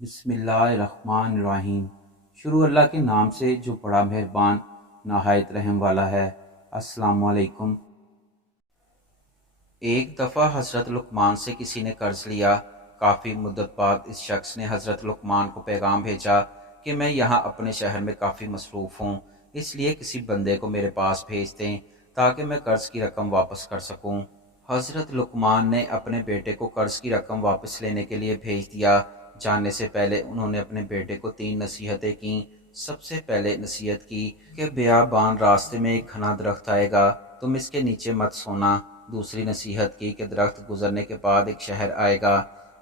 बिस्मिल्लाहिर्रहमानिर्रहीम। शुरू अल्लाह के नाम से जो बड़ा मेहरबान नहायत रहम वाला है। अस्सलाम वालेकुम। एक दफ़ा हज़रत लुक़मान से किसी ने कर्ज़ लिया। काफ़ी मुद्दत बाद इस शख्स ने हज़रत लुक़मान को पैगाम भेजा कि मैं यहाँ अपने शहर में काफ़ी मसरूफ़ हूँ, इसलिए किसी बंदे को मेरे पास भेज दें ताकि मैं कर्ज़ की रकम वापस कर सकूँ। हज़रत लुक़मान ने अपने बेटे को कर्ज़ की रकम वापस लेने के लिए भेज दिया। जाने से पहले उन्होंने अपने बेटे को 3 नसीहतें की। सबसे पहले नसीहत की कि बियाबान रास्ते में एक घना दरख्त आएगा, तुम इसके नीचे मत सोना। दूसरी नसीहत की कि दरख्त गुजरने के बाद एक शहर आएगा,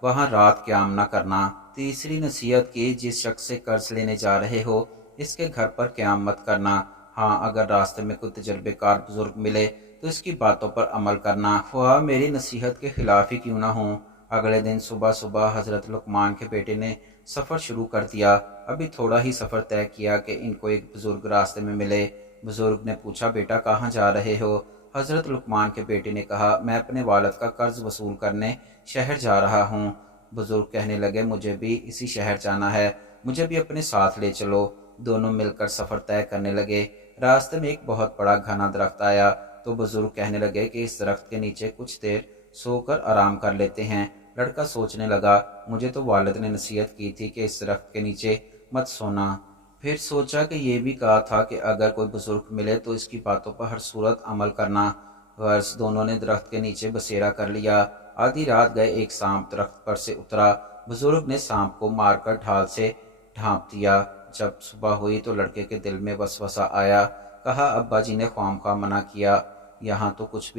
वहाँ रात क़याम न करना। तीसरी नसीहत की, जिस शख्स से कर्ज लेने जा रहे हो इसके घर पर क़याम मत करना। हाँ, अगर रास्ते में कोई तजर्बेकार बुजुर्ग मिले तो इसकी बातों पर अमल करना, ख्वाह मेरी नसीहत के खिलाफ ही क्यों ना हो। अगले दिन सुबह सुबह हज़रत लुक़मान के बेटे ने सफ़र शुरू कर दिया। अभी थोड़ा ही सफ़र तय किया कि इनको एक बुज़ुर्ग रास्ते में मिले। बुज़ुर्ग ने पूछा, बेटा कहाँ जा रहे हो? हज़रत लुक़मान के बेटे ने कहा, मैं अपने वालिद का कर्ज वसूल करने शहर जा रहा हूँ। बुज़ुर्ग कहने लगे, मुझे भी इसी शहर जाना है, मुझे भी अपने साथ ले चलो। दोनों मिलकर सफ़र तय करने लगे। रास्ते में एक बहुत बड़ा घना दरख्त आया तो बुज़ुर्ग कहने लगे कि इस दरख्त के नीचे कुछ देर सोकर आराम कर लेते हैं। लड़का सोचने लगा, मुझे तो वालिद ने नसीहत की थी कि इस दरख्त के नीचे मत सोना। फिर सोचा कि ये भी कहा था कि अगर कोई बुज़ुर्ग मिले तो इसकी बातों पर हर सूरत अमल करना। गर्स दोनों ने दरख्त के नीचे बसेरा कर लिया। आधी रात गए एक सांप दरख्त पर से उतरा। बुज़ुर्ग ने सांप को मारकर ढाल से ढांप दिया। जब सुबह हुई तो लड़के के दिल में वसवसा आया। कहा, अब्बा जी ने ख्वामख्वाह मना किया, यहाँ तो कुछ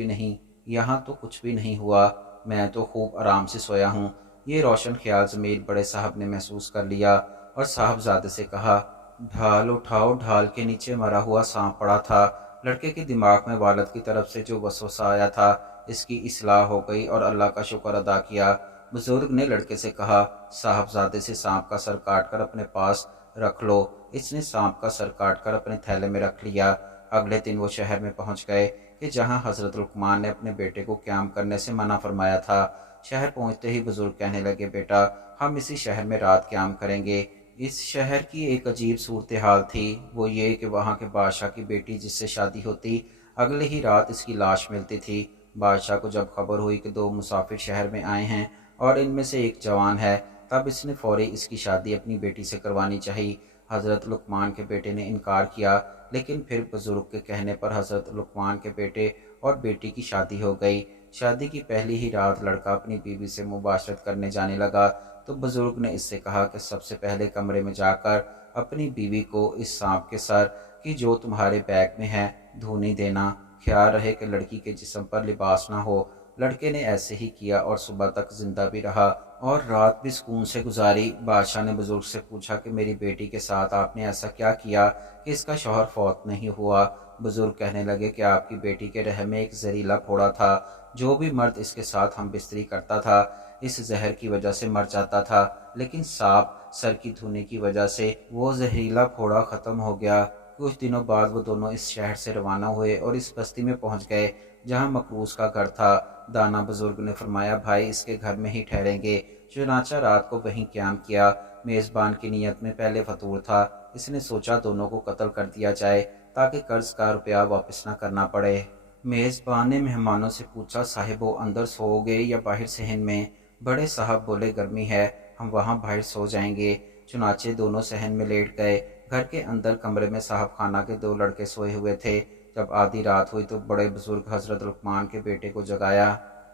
भी नहीं हुआ, मैं तो खूब आराम से सोया हूँ। ये रोशन ख्याल ज़मीर बड़े साहब ने महसूस कर लिया और साहबजादे से कहा, ढाल उठाओ। ढाल के नीचे मरा हुआ सांप पड़ा था। लड़के के दिमाग में वालिद की तरफ से जो वसवसा आया था, इसकी इस्लाह हो गई और अल्लाह का शुक्र अदा किया। बुजुर्ग ने लड़के से कहा, साहबजादे से सांप का सर काट कर अपने पास रख लो। इसने सांप का सर काट कर अपने थैले में रख लिया। अगले दिन वो शहर में पहुंच गए कि जहां हज़रत लुक़मान ने अपने बेटे को क़याम करने से मना फरमाया था। शहर पहुंचते ही बुजुर्ग कहने लगे, बेटा हम इसी शहर में रात क़याम करेंगे। इस शहर की एक अजीब सूरत हाल थी। वो ये कि वहाँ के बादशाह की बेटी जिससे शादी होती, अगले ही रात इसकी लाश मिलती थी। बादशाह को जब खबर हुई कि 2 मुसाफिर शहर में आए हैं और इनमें से एक जवान है, तब इसने फौरी इसकी शादी अपनी बेटी से करवानी चाहिए। हज़रत लुक़मान के बेटे ने इनकार किया, लेकिन फिर बुजुर्ग के कहने पर हज़रत लुक़मान के बेटे और बेटी की शादी हो गई। शादी की पहली ही रात लड़का अपनी बीवी से मुबाशरत करने जाने लगा तो बुजुर्ग ने इससे कहा कि सबसे पहले कमरे में जाकर अपनी बीवी को इस सांप के सर की जो तुम्हारे बैग में है धोनी देना। ख्याल रहे कि लड़की के जिस्म पर लिबास ना हो। लड़के ने ऐसे ही किया और सुबह तक जिंदा भी रहा और रात भी सुकून से गुजारी। बादशाह ने बुजुर्ग से पूछा कि मेरी बेटी के साथ आपने ऐसा क्या किया कि इसका शौहर फौत नहीं हुआ? बुजुर्ग कहने लगे कि आपकी बेटी के रहम में एक जहरीला फोड़ा था। जो भी मर्द इसके साथ हम बिस्तरी करता था इस जहर की वजह से मर जाता था, लेकिन सांप सर की धुनी की वजह से वो जहरीला फोड़ा ख़त्म हो गया। कुछ दिनों बाद वो दोनों इस शहर से रवाना हुए और इस बस्ती में पहुंच गए जहां मकरूज़ का घर था। दाना बुजुर्ग ने फरमाया, भाई इसके घर में ही ठहरेंगे। चुनाचा रात को वहीं क़याम किया। मेज़बान की नीयत में पहले फतूर था। इसने सोचा दोनों को कत्ल कर दिया जाए ताकि कर्ज का रुपया वापस न करना पड़े। मेज़बान ने मेहमानों से पूछा, साहिबो अंदर सोओगे या बाहर सहन में? बड़े साहब बोले, गर्मी है, हम वहाँ बाहर सो जाएंगे। चुनाचे दोनों सहन में लेट गए। घर के अंदर कमरे में साहब खाना के 2 लड़के सोए हुए थे। जब आधी रात हुई तो बड़े बुजुर्ग हज़रत लुक़मान के बेटे को जगाया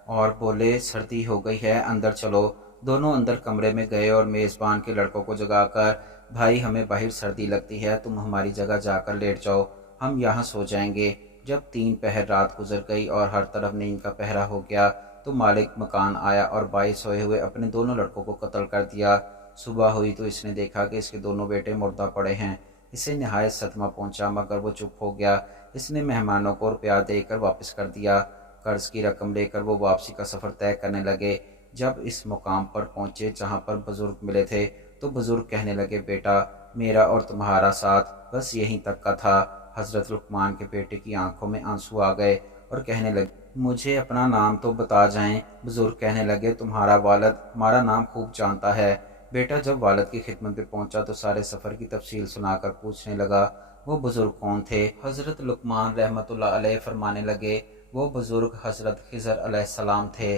और बोले, सर्दी हो गई है, अंदर चलो। दोनों अंदर कमरे में गए और मेज़बान के लड़कों को जगाकर, भाई हमें बाहर सर्दी लगती है, तुम हमारी जगह जाकर लेट जाओ, हम यहाँ सो जाएंगे। जब 3 पहर रात गुजर गई और हर तरफ नींद का पहरा हो गया तो मालिक मकान आया और बाई सोए हुए अपने दोनों लड़कों को कत्ल कर दिया। सुबह हुई तो इसने देखा कि इसके दोनों बेटे मुर्दा पड़े हैं। इसे नहायत सदमा पहुंचा, मगर वो चुप हो गया। इसने मेहमानों को रुपया देकर वापस कर दिया। कर्ज की रकम लेकर वो वापसी का सफ़र तय करने लगे। जब इस मुकाम पर पहुंचे जहां पर बुजुर्ग मिले थे तो बुजुर्ग कहने लगे, बेटा मेरा और तुम्हारा साथ बस यहीं तक का था। हज़रत लुक़मान के बेटे की आंखों में आंसू आ गए और कहने लगे, मुझे अपना नाम तो बता जाएं। बुजुर्ग कहने लगे, तुम्हारा वालिद हमारा नाम खूब जानता है। بیٹا جب والد کی خدمت میں پہنچا تو سارے سفر کی تفصیل سنا کر پوچھنے لگا وہ بزرگ کون تھے۔ حضرت لقمان رحمۃ اللہ علیہ فرمانے لگے وہ بزرگ حضرت خضر علیہ السلام تھے۔